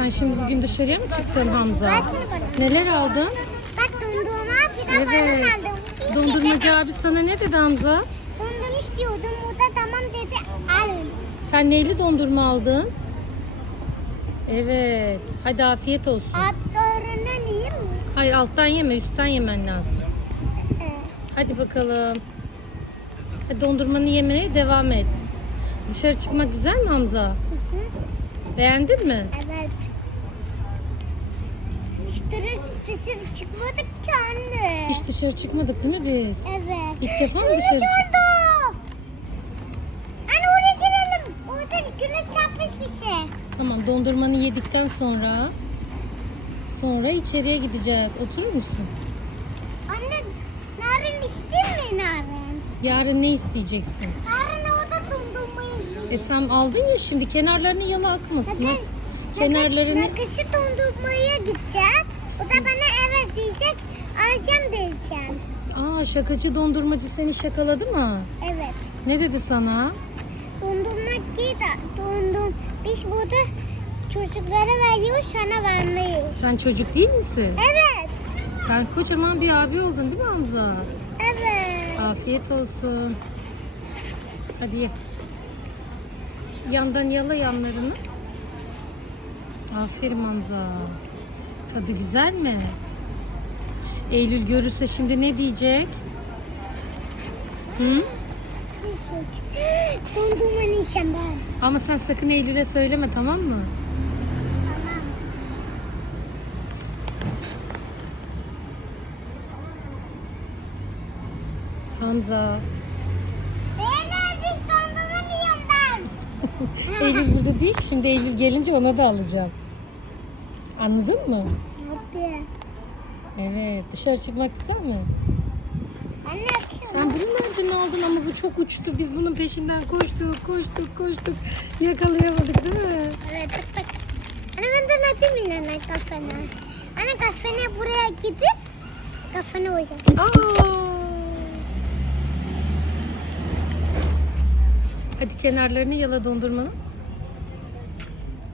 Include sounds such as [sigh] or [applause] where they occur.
Sen şimdi bugün dışarıya mı çıktın Hamza? Neler aldın? Bak dondurma bir de Evet. aldım. İyi Dondurmacı ki abi sana ne dedi Hamza? Dondurma istiyordum. O da tamam dedi. Alın. Sen neyli dondurma aldın? Evet. Hadi afiyet olsun. Altlarından iyi mi? Hayır alttan yeme üstten yemen lazım. Ee, Hadi bakalım. Hadi dondurmanı yemeye devam et. Dışarı çıkmak güzel mi Hamza? hı hı. Beğendin mi? evet. İşte dışarı çıkmadık ki anne. Hiç dışarı çıkmadık değil mi biz? Evet. İlk defa mı dışarı çık- orada. Anne oraya girelim. Orada güneş çarpmış bir şey. Tamam dondurmanı yedikten sonra sonra içeriye gideceğiz. Oturur musun? Anne narin içtin mi narin? Yarın ne isteyeceksin? Dondurma E sen aldın ya şimdi kenarlarını yala akmasın. Nasıl? Kenarlarını Nakışı dondurmaya gideceğim. O da bana evet diyecek. Alacağım diyeceğim. Aa şakacı dondurmacı seni şakaladı mı? Evet. Ne dedi sana? Dondurmak değil de dondum. Biz burada çocuklara veriyoruz sana vermiyoruz. Sen çocuk değil misin? Evet. Sen kocaman bir abi oldun değil mi Hamza? Evet. Afiyet olsun. Hadi ye. Yandan yala yanlarını. Aferin Hamza. Tadı güzel mi? Eylül görürse şimdi ne diyecek? Hı? Dondurma yiyeceğim ben. Ama sen sakın Eylül'e söyleme tamam mı? Tamam. Hamza. Beyler biz dondurma yiyorum ben. [laughs] Eylül burada değil ki şimdi Eylül gelince ona da alacağım. Anladın mı? Abi. Evet. Dışarı çıkmak güzel mi? Anne. Sen bunu nereden aldın ama bu çok uçtu. Biz bunun peşinden koştuk, koştuk, koştuk. Yakalayamadık değil mi? Evet bak bak. Anne ben de atayım yine anne kafana. Anne kafana buraya gidip kafana vuracağım. Aa! Hadi kenarlarını yala dondurmanın.